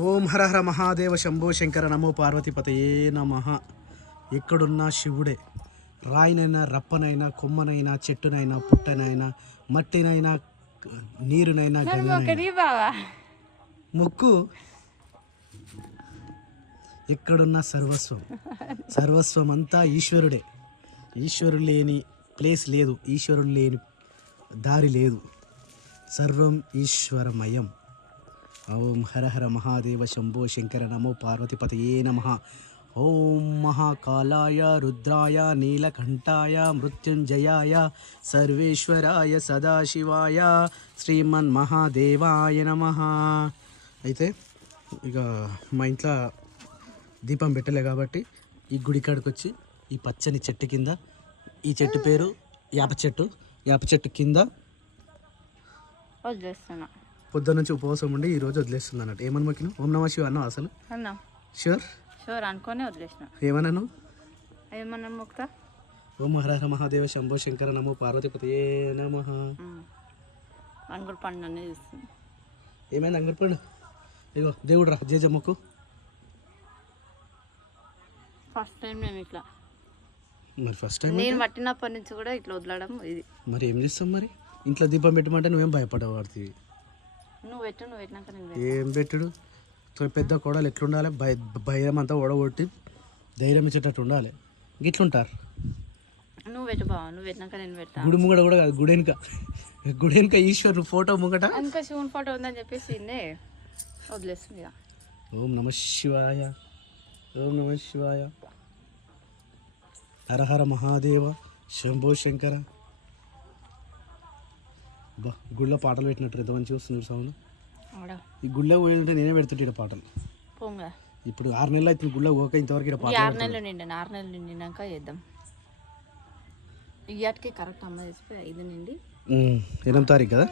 ఓం హర హర మహాదేవ శంభో శంకర నమో పార్వతీపతయే నమః. ఎక్కడున్నా శివుడే. రాయినైనా రప్పనైనా కొమ్మనైనా చెట్టునైనా పుట్టనైనా మట్టినైనా నీరునైనా గంగనైనా మొక్కు. ఎక్కడున్నా సర్వస్వం అంతా ఈశ్వరుడే. ఈశ్వరుడు లేని ప్లేస్ లేదు, ఈశ్వరుడు లేని దారి లేదు. సర్వం ఈశ్వరమయం. ఓం హర హర మహాదేవ శంభో శంకర నమో పార్వతీపతయే నమః. ఓం మహాకాలాయ రుద్రాయ నీలకంఠాయ మృత్యుంజయాయ సర్వేశ్వరాయ సదాశివాయ శ్రీమన్మహాదేవాయ నమః. అయితే ఇక మా ఇంట్లో దీపం పెట్టలే కాబట్టి ఈ గుడి కాడికి వచ్చి ఈ పచ్చని చెట్టు కింద, ఈ చెట్టు పేరు యాప చెట్టు కింద వదిలేస్తున్నా. పొద్దున్న నుంచి ఉపవాసం ఉండి ఈరోజు వదిలేస్తుంది అన్నట్టు. ఏమని మొక్కిన? ఓం నమ శివ అన్నావు అసలు? షూర్ అనుకోనే వదిలేసిన. ఏమన్నాను? ఏమన్నా మొక్తా? ఓం హర హర మహాదేవ శంభో శంకర నమో పార్వతీపతయే నమః. అంగుడు పండు అనేది చూస్తుంది. ఏమైంది అంగుడు పండు? ఇగో దేవుడు రా జేజ మొక్కు. ఫస్ట్ టైం నేను ఇట్లా, మరి ఫస్ట్ టైం నేను పట్టినప్పటి నుంచి కూడా ఇట్లా వదలడం ఇది. మరి ఏం చేస్తాం? మరి ఇంట్లో దీపం పెట్టమంటే నువ్వేం భయపడవాడుతుంది? నువ్వు పెట్టినాక నేను ఏం పెట్టుడు? పెద్ద కోడలు ఎట్లుండాలి? భయం అంతా ఓడగొట్టి ధైర్యం ఇచ్చేటట్టు ఉండాలి. గిట్లుంటారు. నువ్వు పెట్టు బావ, నువ్వు పెట్టినాక నేను పెడతా. గుడి ముంగట కూడా కాదు, గుడి వెనుక ఈశ్వరు ఫోటో ముంగట ఇంకా శివుని ఫోటో ఉందని చెప్పేసి వదిలేస్తుంది. ఓం నమ శివాయ, ఓం నమ శివాయ, హర హర మహాదేవ శంభో శంకర. బా గుళ్ళో పాటలు పెట్టినట్టు ఎంత మంచిగా వస్తుంది సౌండ్. ఈ గుళ్ళో పోయింటే నేనే పెడుతుంటే పాటలు. ఇప్పుడు 6 నెలలు అవుతుంది గుళ్ళో పోక, ఇంతవరకు ఇక్కడ పాటలు. 6 నెలలు నిండినాక చేద్దాం. ఇయ్యాటికి కరెక్ట్ అమ్మ చేసిపోయి 5 నుండి 8వ తారీఖు కదా.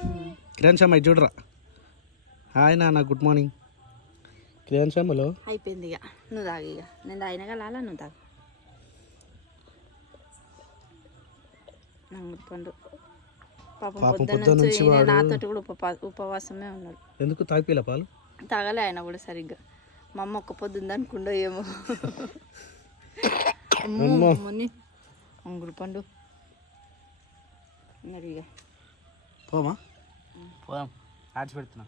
కిరణ్ శర్మ ఇది చూడరా. హాయ్ నాన్న, గుడ్ మార్నింగ్. కిరణ్ శర్మలో అయిపోయింది. ఇక నువ్వు తాగి, ఇక నేను తాగినాక లాలా నువ్వు తాగు. నాకు పండు పాపం పొద్దున్న నుంచి నాతోటి కూడా ఉపవాసమే ఉన్నాడు. ఎందుకు తాగిపోయిలా పాలు? తాగలే ఆయన కూడా సరిగ్గా. మా అమ్మ ఒక్క పొద్దు ఉందనుకుండో ఏమో. అమ్మని అంగుడు పండు మరి ఇక పోమా పోదాం. యాడ్స్ పెడుతున్నా.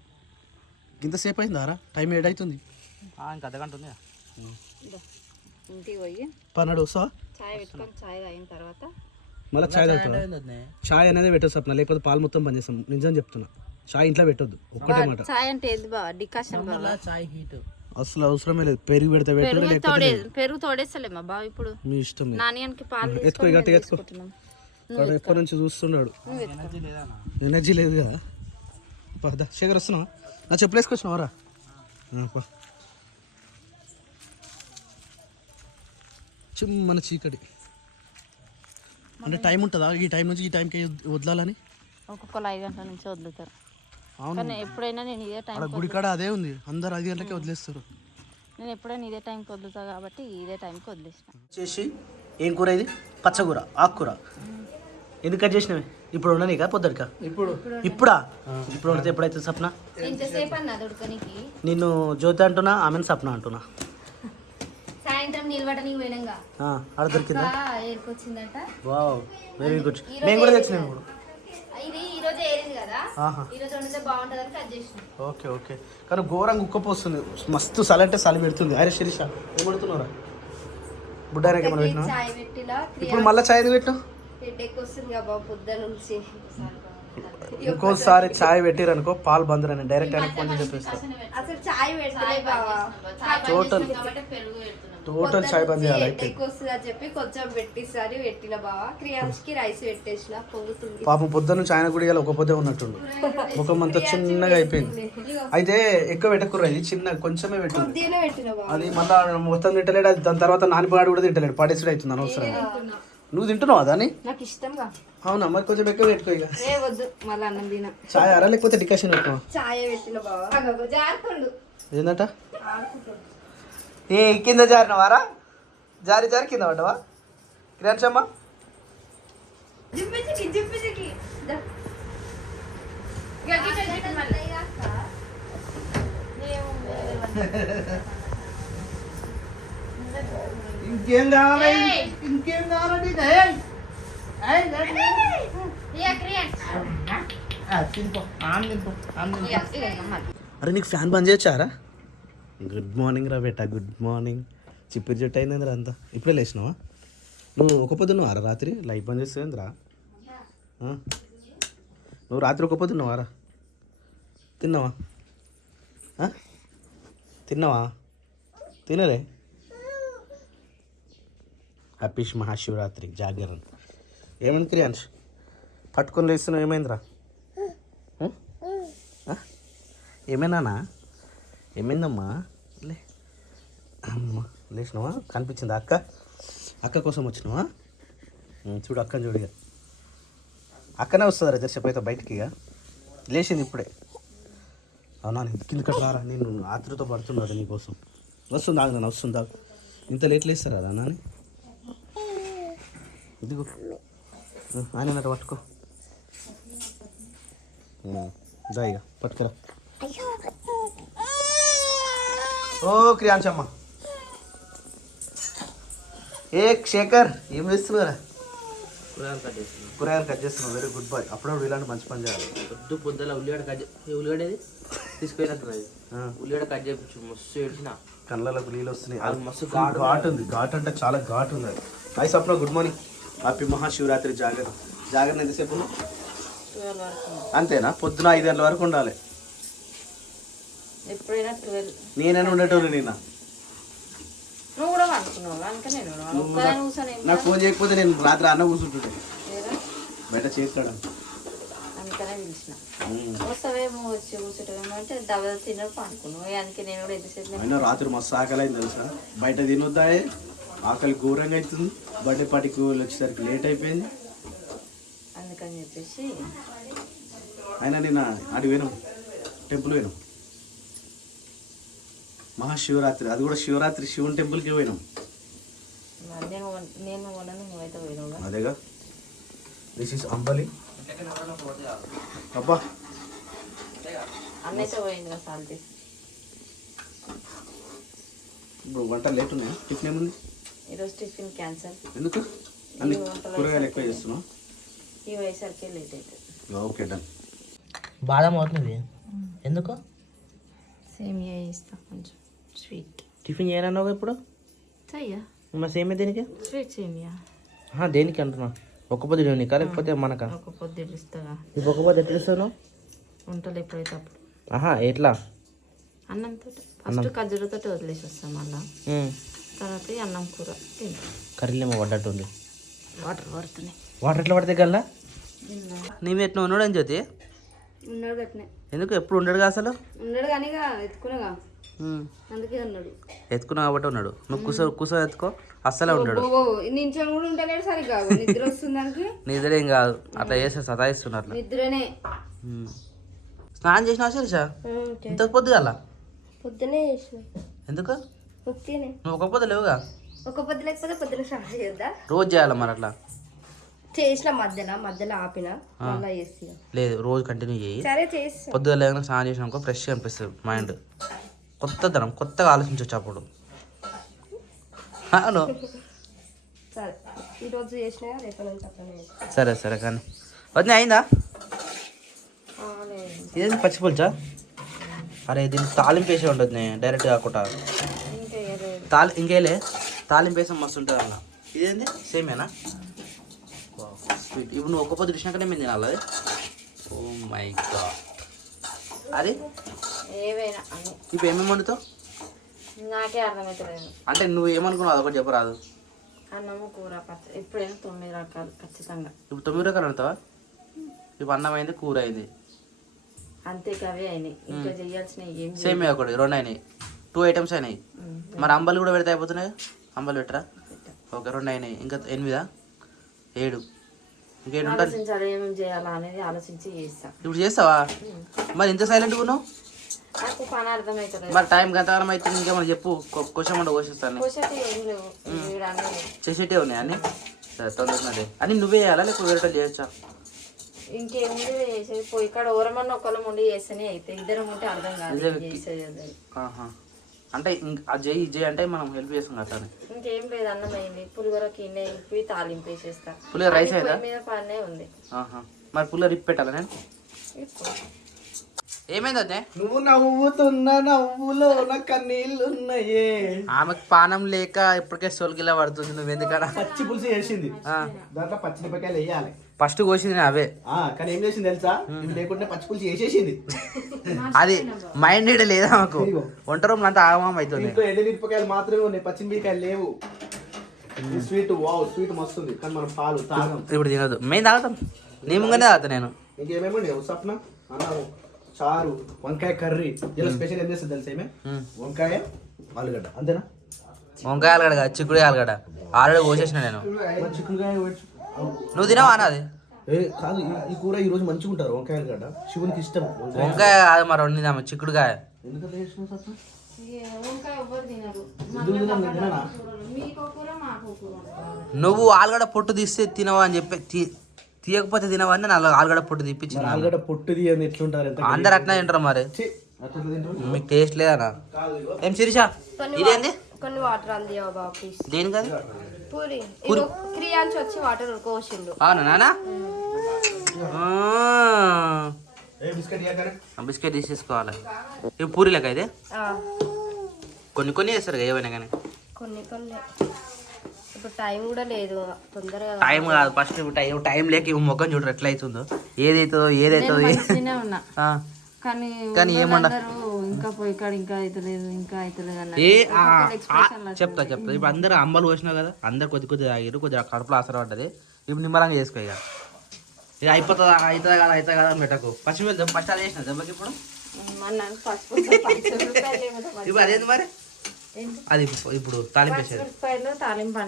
ఇంతసేపు అయిందారా? టైం 7 అవుతుంది. ఇంకా అర్ధగంట ఉంది. ఇంటికి పోయి పన్నడు వస్తా చాయ్ పెట్టుకొని చాయ్ తాగిన తర్వాత మళ్ళీ చాయ్ తాగుతా. చాయ్ అనేది పెట్టదు సప్న, లేకపోతే పాలు మొత్తం బంద్ చేస్తాం. నిజం చెప్తున్నా, చాయ్ ఇంట్లో పెట్టొద్దు. ఒక్కటే మాట. చాయ్ అంటే ఏంది బావ? డికాషన్ చాయ్ హీట్ అసలు అవసరమే లేదు. పెరుగు పెడితే పెరుగు తోడేస్తలేమా బావ? ఇప్పుడు మీ ఇష్టం. నానియానికి పాలు ఎత్తుకో, గట్టిగా ఎత్తుకో. ఎప్పటి నుంచి చూస్తున్నాడు, ఎనర్జీ లేదు కదా. పద శేఖర్ వస్తున్నావా? నా చెప్పులు వేసుకొచ్చినావరా? మన చీకటి అంటే టైం ఉంటుందా? ఈ టైం నుంచి ఈ టైంకి వదలాలని ఒక్కొక్కరు 5 గంటల నుంచి వదులుతారు. అవును, ఎప్పుడైనా నేను ఇదే టైం. గుడి కాడ అదే ఉంది, అందరు 5 గంటలకే వదిలేస్తారు. నేను ఎప్పుడైనా ఇదే టైంకి వదులుతా కాబట్టి ఇదే టైంకి వదిలేసిన. చేసి ఏం కూర ఇది? పచ్చకూర, ఆకుకూర. ఎందుకు కట్ చేసినవి? ఇప్పుడు ఉండని కదా పొద్దుక? ఇప్పుడా? ఇప్పుడు వండితే ఎప్పుడైతే సప్న? ఎంతసేపు అన్నది ఉడకనికి? నిన్ను జ్యోతి అంటున్నా, ఆమెను సప్న అంటున్నా. సాయంత్రం నిలబడనికి పోయినాగా ఆడ దొరికిందా? ఏరుకొచ్చిందట. Wow, very good. మేము కూడా తెచ్చినాం ఇప్పుడు. ఇది ఈ రోజు ఏరింది కదా, ఈ రోజు వండితే బాగుంటుందని కట్ చేసినాం. Okay okay. కానీ ఘోరంగా ఉక్కపోస్తుంది, మస్తు సలి అంటే సలి పెడుతుంది. అరే శిరీష ఏం పెడుతున్నారా? బుడ్డానికి ఏమైనా పెట్టినా? చాయ్ పెట్టిలా. ఇప్పుడు మళ్ళీ చాయ్ ఎందుకు పెట్టినా? హెడేక్ వస్తుంది కదా పొద్దున నుంచి. ఇంకోసారి చాయ్ పెట్టిరనుకో పాలు బందరని డైరెక్ట్ ఆయన ఫోన్ చేసి చెప్పేస్తా. అసలు చాయ్ పెట్టలే బావా, టోటల్ చాయ్ బంద్ చేయాలి. ఎక్కువ వస్తుంది అని చెప్పి కొంచెం పెట్టిసారి పెట్టిన బావా. క్రియాన్స్కి రైస్ పెట్టేసిన పొంగుతుంది. పాపం పొద్దున్న నుంచి ఆయన కూడా ఒక పొద్దే ఉన్నట్టుండు, ముఖం అంతా చిన్నగా అయిపోయింది. అయితే ఎక్కువ పెట్టకుర్రా, ఇది చిన్న కొంచెమే పెట్టు. అది మళ్ళీ మొత్తం తింటలేడు, అది దాని తర్వాత నానిపాడు కూడా తింటలేడు, పడేసుడు అవుతుంది అనవసరం. నువ్వు తింటున్నావా దాన్ని? నాకు ఇష్టంగా. అవునా, మరి కొంచెం ఎక్కువ పెట్టుకో. ఇక వద్దు మళ్ళీ అన్నం తిన. చాయ్ అరా లేకపోతే డికాషన్ పెట్టుకో. చాయ్ పెట్టిన బావా జారుకుండు. ఏంటంట? ఏ కింద జారినవారా? జారి కింద పడ్డవా? కిరాచమ్మ ఇంకేం కావాలి ఇంకేం కావాలి అరే నీకు ఫ్యాన్ బంద్ చేయొచ్చారా? గుడ్ మార్నింగ్ రా బేటా, గుడ్ మార్నింగ్. చిప్పిరి జట్టు అయిందిరా అంతా. ఇప్పుడే లేచినావా? నువ్వు ఒక పొద్దున్నావారా రాత్రి? లైట్ బంద్ చేస్తుందిరా. నువ్వు రాత్రి ఒక పొద్దున్నావారా? తిన్నావా? తిన్నావా? తినలే? హ్యాపీ మహాశివరాత్రి జాగరణ. ఏమైంది క్రియాంష్? పట్టుకొని లేస్తున్నావు, ఏమైందిరా? ఏమైనానా? ఏమైందమ్మా? లే అమ్మా, లేచినావా? కనిపించిందా అక్క? అక్క కోసం వచ్చినావా? చూడు అక్కని చూడు. ఇక అక్కనే వస్తుందా దర్శపు అయితే బయటికి? ఇక లేచింది ఇప్పుడే. అవునా? కిందకి రారా, నేను ఆతృతో పడుతున్నాడు నీకోసం. వస్తుంది ఆగు నాన్న, వస్తుంది ఆగు. ఇంత లేట్ లేస్తారా రా నాని? ఇదిగో ఆయన పట్టుకో. దా ఇక పట్టుకురా. ఓ క్రియాంశమ్మ, ఏ శేఖర్ ఏం చేస్తున్నారా? కూరగాయలు కట్ చేస్తున్నావు. Very good boy. అప్పుడప్పుడు ఇలాంటి మంచి పని చేయాలి. పొద్దు పొద్దుల ఉల్లిగడ్డ కట్ ఉల్లిగడ్డ తీసుకెళ్ళినట్టున్నది. ఉల్లిగడ్డ కట్ చేయించు. మస్తు ఏడ్చిన, కళ్ళకు నీళ్ళు వస్తున్నాయి. అది మస్తు ఘాట్ ఉంది. ఘాట్ అంటే చాలా ఘాట్ ఉంది. అది hi Sapna, good morning. Happy Mahashivaratri జాగరణ. జాగరణ ఎంతసేపు? అంతేనా? పొద్దున 5 గంటల వరకు ఉండాలి. ఎప్పుడైనా 12. నేనైనా ఉండేటోళ్ళు నిన్న. నువ్వు కూడా అనుకున్నావు అందుకే నేను నాకు ఫోన్ చేయకపోతే నేను రాత్రి అన్న కూర్చుంటుంటే బయట చేస్తాడు. అందుకనే పిలిచిన. వస్తావేమో వచ్చి కూర్చుంటావేమో అంటే దవ తినడు అనుకున్నావు. అందుకే నేను కూడా ఎంతసేపు అయినా రాత్రి మస్తు ఆకలి అయింది తెలుసా. బయట తినొద్దా, ఆకలి ఘోరంగా అవుతుంది. బర్త్డే పార్టీకి వచ్చేసరికి లేట్ అయిపోయింది. అందుకని చెప్పేసి అయినా నిన్న ఆడి పోయినాం, టెంపుల్ పోయినాం. మహాశివరాత్రి, అది కూడా శివరాత్రి శివుని టెంపుల్కి పోయినాం. నేను వాళ్ళని నువ్వైతే పోయినావు. అదేగా. దిస్ ఇస్ అంబలి. అబ్బా అన్నైతే పోయింది కదా సాల్తీ. ఇప్పుడు వంట లేట్ ఉన్నాయా? టిఫిన్ ఏముంది ఈరోజు? Tiffin cancel. ఎందుకు? అన్ని కూరగాయలు ఎక్కువ చేస్తున్నావు. ఈ వయసరికి లేట్ అవుతుంది. Okay done. బాదం అవుతుంది ఎందుకు? సేమియా ఇస్తా కొంచెం స్వీట్. టిఫిన్ చేయనన్నావు ఇప్పుడు? చెయ్యా. మరి సేమియా దేనికి? స్వీట్ సేమియా. దేనికి అంటున్నా? ఒక్క పొద్దు నీకా లేకపోతే మనకా? ఒక పొద్దు ఇస్తాగా. ఇప్పుడు ఒక్క పొద్దు ఎట్లా ఇస్తాను? వంటలు ఎప్పుడైతే అప్పుడు. ఎట్లా? అన్నంతో ఫస్ట్ ఖర్జూరతో వదిలేసి వస్తాం. మళ్ళా తర్వాత అన్నం కూర తింటాం. కర్రీలేమో పడ్డట్టుంది. వాటర్ పడుతున్నాయి. వాటర్ ఎట్లా పడితే కల్లా? నీ ఎట్లా ఉన్నాడు అని జ్యోతి? ఉన్నాడు గట్నే. ఎందుకు ఎప్పుడు ఉండడుగా అసలు? ఉన్నాడు కానీ ఎత్తుకున్నాగా, అందుకే ఉన్నాడు. ఎత్తుకున్నా కాబట్టి ఉన్నాడు. నువ్వు కూసో ఎత్తుకో, అస్సలే ఉన్నాడు. నించొని కూడా ఉండలేడు సరిగ్గా. నిద్ర వస్తుంది దానికి. నిద్ర ఏం కాదు, అట్లా చేస్తే సతాయిస్తున్నారు. నిద్రనే. స్నానం చేసినా శిరీషా? ఇంత పొద్దుగాల? పొద్దునే చేసిన. ఎందుకు? నువ్వు ఒక పొద్దు లేవుగా? ఒక పొద్దు లేకపోతే పొద్దున స్నానం చేద్దా? రోజు చేయాలి మరి అట్లా. చేసిన మధ్యలో ఆపిన మళ్ళీ చేసి. లేదు, రోజు కంటిన్యూ చేయి. సరే చేసి పొద్దుగా లేకుండా స్నానం చేసినాకో ఫ్రెష్గా అనిపిస్తుంది మైండ్. కొత్తగా ఆలోచించవచ్చు అప్పుడు. అవును. సరే ఈరోజు చేసినా రేపు నుంచి అట్లనే చేస్తా. సరే కానీ వదిన అయిందా? ఇదేంటి పచ్చిపులుసా? అరే దీనికి తాలింపు వేసే ఉంటుంది డైరెక్ట్ కాకుండా. ఇంకేలే తాలింపు వేసాం మస్తు ఉంటుంది అన్న. ఇదేంటి సేమేనా? స్వీట్. ఇప్పుడు నువ్వు ఒక్క పొద్దు ఇచ్చినాకనే మేము తినాలి అది. Oh my god. అది ఏవైనా ఇప్పుడు ఏమేమి వండుతావు? నాకే అర్థమవుతలేదు. అంటే నువ్వు ఏమనుకున్నావు అదొకటి చెప్పరాదు. అన్నము కూర పచ్చడి ఎప్పుడైనా 9 రకాలు ఖచ్చితంగా. ఇప్పుడు 9 రకాలు వండుతావా? ఇప్పుడు అన్నం అయింది, కూర అయింది, అంతే. అవే అయినాయి. ఇంకా చేయాల్సినవి ఏం సేమ్ ఒకటి 2 అయినాయి, 2 ఐటమ్స్ అయినాయి. మరి అంబలు కూడా పెడితే అయిపోతున్నాయి. అంబలు పెట్టరా? ఓకే 2 అయినాయి. ఇంకా 8 7 ఇంకేంటి ఉంటుంది? ఆలోచించాలి ఏమేమి చేయాలా అనేది ఆలోచించి చేస్తా. ఇప్పుడు చేస్తావా? మరి ఇంత సైలెంట్గా ఉన్నావు? నాకు పని అర్థమవుతుంది. మరి టైం గంటకాలం అయితే ఇంకేమన్నా చెప్పు, క్వశ్చన్ అంటే కోసిస్తాను. ఏం లేవు చేసేటే ఉన్నాయి అన్ని. సరే తొందరగా అన్ని నువ్వే చేయాలా లేకపోతే వేరే చేయొచ్చా? ఇంకేముంది చేసేది. పోయి ఇక్కడ ఓరమన్నా ఒకళ్ళం ఉండి చేస్తేనే అయితే, ఇద్దరం ఉంటే అర్థం కాదు చేసేది. అంటే అది చేయి ఇది చేయి అంటే మనం హెల్ప్ చేస్తాం కదా అని. ఇంకేం లేదు, అన్నం అయింది, పులిహోర కింద ఇంపి తాలింపు వేసేస్తా. పులిహోర రైస్ అయిందా? మీద పనే ఉంది. మరి పులిహోర ఇప్పి పెట్టాలా నేను? ఇప్పుడు ఏమైంది అదే? నువ్వు నవ్వుతున్న నవ్వులో నా కన్నీళ్ళున్నాయే. ఆమెకు పానం లేక ఇప్పటికే సొలిగిలా పడుతుంది. నువ్వు ఎందుకన్నా పచ్చి పులుసు చేసింది, దాంట్లో పచ్చిమిరపకాయలు వేయాలి. ఫస్ట్ కోసింది నేను అవే. కానీ ఏం చేసింది తెలుసా, ఇవి లేకుంటే పచ్చి పులుసు చేసేసింది. అది మైండ్ ఈడ లేదా మాకు, వంట రూమ్ అంతా ఆగమం అవుతుంది. ఇంట్లో ఎండుమిరపకాయలు మాత్రమే ఉన్నాయి, పచ్చిమిరపకాయలు లేవు. స్వీట్ వావ్, స్వీట్ మస్తుంది, కానీ మనం పాలు తాగం. ఇప్పుడు తినదు, మేము తాగుతాం. నీ ముంగనే తాగుతా నేను. ఇంకేమేమి సప్న అన్నాము, చారు, వంకాయ కర్రీ. ఇలా స్పెషల్ ఏం చేస్తుంది తెలుసా ఏమే? వంకాయ ఆలుగడ్డ, అంతేనా? వంకాయ ఆలుగడ్డ కాదు, చిక్కుడు ఆలుగడ్డ ఆల్రెడీ కోసేసిన నేను. చిక్కుడుకాయ నువ్వు తినవా అన్నది? కాదు, ఈ కూర ఈ రోజు మంచిగా ఉంటారు. వంకాయ ఆలుగడ్డ శివునికి ఇష్టం. వంకాయ కాదు మరి వండిందామా, చిక్కుడుకాయ. ఎందుకంటే వంకాయ ఎవ్వరు తినరు. నువ్వు ఆలుగడ్డ పొట్టు తీస్తే తినవా అని చెప్పి తీయకపోతే తినవా అని నేను ఆలుగడ్డ పొట్టు తీపిచ్చింది. ఆలుగడ్డ పొట్టు తీయని ఎట్లుంటారు? అందరు అట్లా తింటారు మరి, మీకు టేస్ట్ లేదనా? ఏం శిరీష ఇదేంది? కొన్ని వాటర్ అందియా బాబు ప్లీజ్. దేనికి అది? పూరి క్రియాన్స్ వచ్చి వాటర్ కోసిండు. అవునా నాన్న? బిస్కెట్ బిస్కెట్ తీసేసుకోవాలి. ఇవి పూరి లెక్క అయితే కొన్ని కొన్ని వేస్తారు కదా ఏమైనా కానీ. కొన్ని కొన్ని ఇప్పుడు టైం కూడా లేదు, తొందరగా టైం కాదు, ఫస్ట్ టైం లేక ఇవి మొక్కం చూడరు ఎట్లా అవుతుందో, ఏదైతుందో ఉన్నా. కానీ ఏమన్నారు ఇంకా పోయి కాడ ఇంకా అవుతలేదు ఇంకా అవుతలేదు అన్న. చెప్తా ఇప్పుడు అందరు అమ్మలు వచ్చినావు కదా, అందరు కొద్ది తాగిరు, కొద్దిగా కడుపులో ఆసర పడ్డది. ఇప్పుడు నిమ్మలంగా చేసుకో ఇక అయిపోతుందా, అవుతుందా కదా అవుతా కదా అని పెట్టకు. పచ్చిమిర్చి పచ్చాలు చేసిన దెబ్బకి ఇప్పుడు ఇప్పుడు అదేంది మరి? అది ఇప్పుడు తాలింపు వేసేది, తాలింపు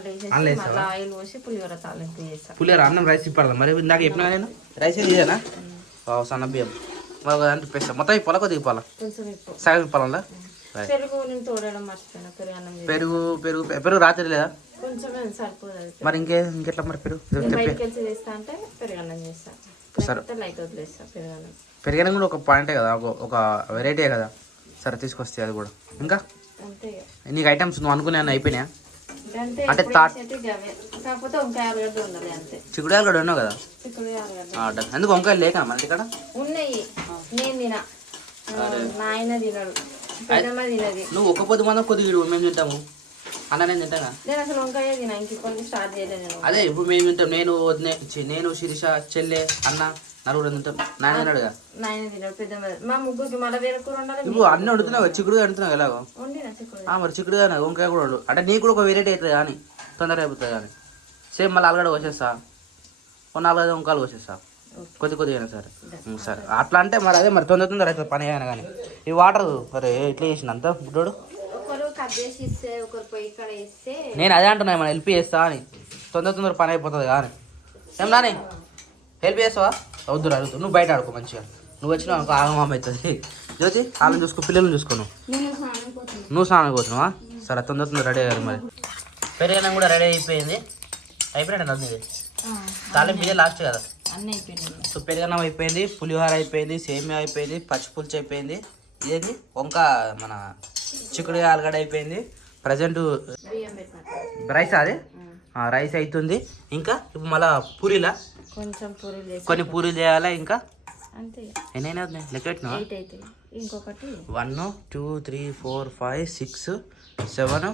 ఆయిల్ పోసి పులిహోర తాలింపు చేస్తా. పులిహోర అన్నం రైస్ ఇప్పాలి మరి. ఇందాక చెప్పినా నేను రైస్ ఇదేనా? సన్న బియ్యం అంటే పెస్తా మొత్తం ఇప్పాలా, కొద్దిగా ఇప్పాలా, సగం ఇప్పాలా? పెరుగు నేను తోడడం మర్చిపోయినా, పెరుగు పెరుగు పెరుగు రాత్రి లేదా? కొంచెం సరిపోదు మరి ఇంకెట్లా మరి పెరుగు? చేస్తా అంటే పెరుగన్నం చేస్తా, లైట్ వదిలేస్తా. పెరుగన్నం కూడా ఒక పాయింటే కదా, ఒక వెరైటీ కదా. సరే తీసుకొస్తాయి అది కూడా. ఇంకా నీకు ఐటమ్స్ నువ్వు అనుకునే అయిపోయినాయా? అంటే కాకపోతే వంకాయ ఆలుగడ్డ ఉండాలి అంతే. చిక్కుడు ఆలుగడ్డ ఉన్నావు కదా, ఎందుకు వంకాయలు లేక మన ఇక్కడ ఉన్నాయి? నేను తినా, నాయన తినడు, పెద్దమ్మ తినది. నువ్వు ఒక్క పొద్దు మంది కొద్దిగా మేము తింటాము అన్న, నేను తింటాగా. నేను అసలు వంకాయ తినా, ఇంకొన్ని స్టార్ట్ చేయలేదు. అదే ఇప్పుడు మేము తింటాం, నేను శిరీష చెల్లె అన్న నలుగురు తింటాం. నాయన తిన్నాడుగా? నాయన తిన్నాడు, పెద్దమ్మ. మా ముగ్గురికి మళ్ళీ వేరే కూర ఉండాలి. ఇప్పుడు అన్నీ వండుతున్నావు, చిక్కుడుగా వండుతున్నావు ఎలాగో. మరి చిక్కుడుగా వంకాయ కూడా వండు, అంటే నీకు కూడా ఒక వెరైటీ అవుతుంది కానీ తొందరగా అయిపోతుంది కానీ. సేమ్ మళ్ళీ ఆలుగడ్డ కోసేస్తా, 4-5 వంకాయలు కోసేస్తా, కొద్దిగా అయినా సరే. సరే అట్లా అంటే మరి అదే మరి తొందర అవుతుంది పని అయినా కానీ. ఈ వాటర్ మరి ఇట్లా చేసిన అంత బుడ్డోడు. నేను అదే అంటున్నా, మనం హెల్ప్ చేస్తా అని, తొందర పని అయిపోతుంది కానీ. ఏం నాని హెల్ప్ చేస్తావా? వద్దురా అడుగుతావు, నువ్వు బయట ఆడుకో మంచిగా. నువ్వు వచ్చినావు అనుకో ఆగమం అవుతుంది. జ్యోతి వాళ్ళని చూసుకో, పిల్లల్ని చూసుకోను. నువ్వు స్నానం పోతున్నావా? సరే తొందర రెడీ అయ్యారు మరి. పెరుగన్నం కూడా రెడీ అయిపోయింది. అయిపోయినట్టు అన్నీ తాలింపు ఇదే లాస్ట్ కదా. సో పెరుగన్నం అయిపోయింది, పులిహోర అయిపోయింది, సేమియా అయిపోయింది, పచ్చిపులుసు అయిపోయింది. ఇదేంటి మన చిక్కుడు ఆలుగడ్డ అయిపోయింది. ప్రజెంట్ రైస్ అది రైస్ అవుతుంది. ఇంకా ఇప్పుడు మళ్ళీ పూరీలా కొన్ని పూరీలు చేయాలా. ఇంకా ఎన్నైనా లెక్క పెట్టినా? 1 2 3 4 5 6 7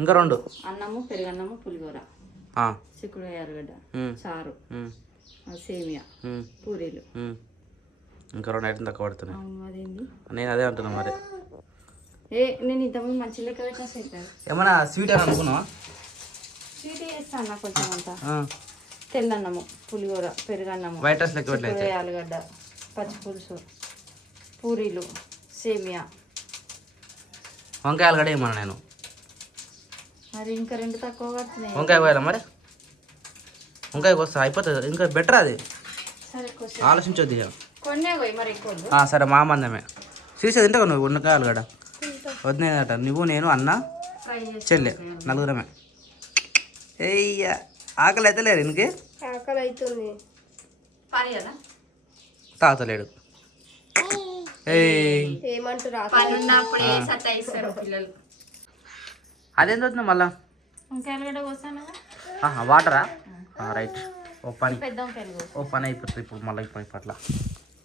ఇంకా 2 అన్నము పెరుగన్నము పులిహోర చిక్కుడు ఆలుగడ్డ చారు సేమియా పూరీలు ఇంకా 2 ఐటమ్ తక్కువ పడుతున్నాయి. నేను అదే అంటున్నా మరి. నేను ఇంతకుముందు మంచి లెక్క పెట్టిన ఏమన్నా స్వీట్ అని అనుకున్నావా? స్వీట్ చేస్తాను కొంచెం అంతా. తెల్లన్నము పులిహోర పెరుగన్నము వైట్ రైస్ లెక్క పెట్టలేదు, ఆలుగడ్డ పచ్చిపులుసు పూరీలు సేమియా వంకాయ ఆలుగడ్డ ఏమన్నా నేను. మరి ఇంకా 2 తక్కువ పడుతున్నాయి. వంకాయ పోయాలా మరి? వంకాయ వస్తా అయిపోతుంది, ఇంకా బెటర్ అది. ఆలోచించొద్దు ఇక. సరే మా మందమే చూసేది తింటావు నువ్వు. వంకాయ ఆలుగడ్డ వద్దునేదట, నువ్వు నేను అన్న చెల్లె నలుగురమే. ఏయ్యా ఆకలి అయితే లేదు ఇంకే? ఆకలి అవుతుంది. తాగుతలేడు. ఏమంటారు అదేం చదువుతున్నావు మళ్ళా వంకాయ ఆలుగడ్డ కోసాను వాటరా రైట్ ఓ పని పెద్ద వంకాయలు కోసి ఓ పని అయిపోతుంది ఇప్పుడు మళ్ళీ ఇప్పుడు అట్లా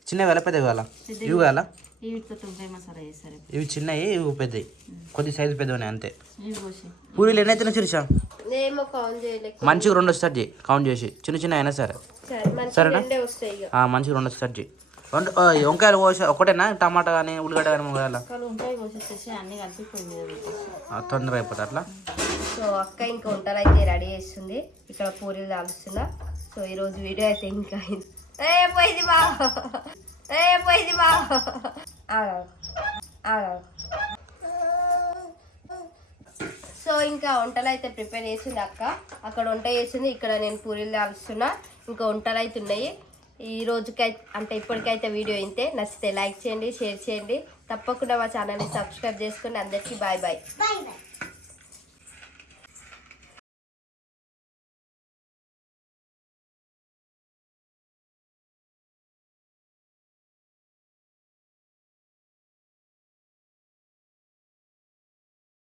చిన్నవి వేళ పెద్దవి వేళ ఇవి వేళ వీటితో వంకాయ మసాలా చేస్తారు ఇవి చిన్నవి ఇవి పెద్దవి కొద్ది సైజు పెద్దవి అంతే ఇవి కోసి పూరీలు ఎన్ని అయితే చిరుసా ఏమో కౌంట్ చేయలేదు మంచిగా 2 స్టార్ట్ చేయి కౌంట్ చేసి చిన్న చిన్న అయినా సరే సరేనా మంచిగా 2 స్టార్ట్ చేయి వంకాయలు కోసి ఒకటేనా టమాటా కానీ ఉల్లిగడ్డ కానీ ముగ్గాయల వంకాయ కోసేసి అన్ని కలిపి పొయ్యి మీద పెట్టేసి తొందరగా అయిపోతుంది అట్లా. సో అక్క ఇంకా వంటలు అయితే రెడీ చేస్తుంది, ఇక్కడ పూరీలు కాలుస్తున్నా. సో ఈరోజు వీడియో అయితే ఇంకా పోయింది బా సో ఇంకా వంటలు అయితే ప్రిపేర్ చేసింది అక్క, అక్కడ వంట చేసింది, ఇక్కడ నేను పూరీలు కాలుస్తున్నా. ఇంకా వంటలు అయితే ఉన్నాయి ఈ రోజుకైతే, అంటే ఇప్పటికైతే వీడియో అయితే నచ్చితే లైక్ చేయండి, షేర్ చేయండి, తప్పకుండా మా ఛానల్ని సబ్స్క్రైబ్ చేసుకోండి. అందరికీ బాయ్ బాయ్.